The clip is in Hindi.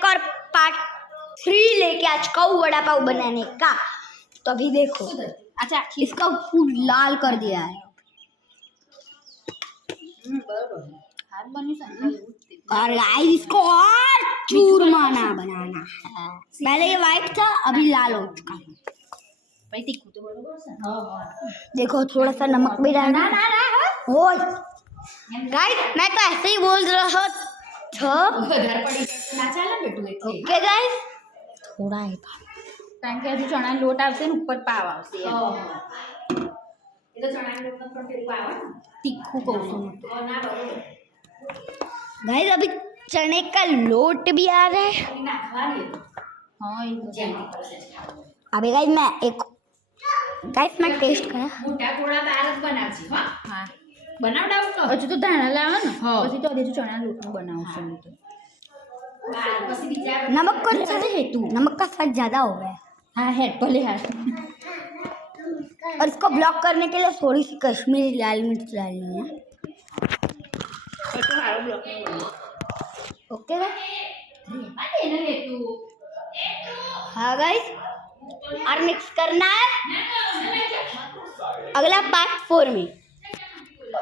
एक और पार्ट 3 लेके आ चुका हूँ वड़ा पाव बनाने का। तो अभी देखो, अच्छा इसका फूल लाल कर दिया है। और गाइस इसको और चूरमाना बनाना है। पहले ये व्हाइट था, अभी लाल हो चुका है। देखो थोड़ा सा नमक भी डालना। ओए गाइस मैं तो ऐसे ही बोल रहा था। ओके गाइस थोड़ा है કારણ કે હજુ ચણા લોટ આવશે ને ઉપર પાવ આવશે એ તો ચણા લોટ પર પેલું આવે ને તીખું કહું છું गाइस अभी चने का लोट भी आ रहा है। हाँ अभी गाइस मैं मैं टेस्ट करा। મોટા થોડા તાર જ બનાવજી હા બનાવડાવું તો હજુ તો ધાણા લાવો ને પછી તો હજુ ચણા લોટનું બનાવશું તો પછી બીજા नमक को नमक का स्वाद ज्यादा हो गया है। हाँ हेड भले हाँ और इसको ब्लॉक करने के लिए थोड़ी सी कश्मीरी लाल मिर्च डालनी है। ओके हाँ गाइस और मिक्स करना है अगला पार्ट 4 में।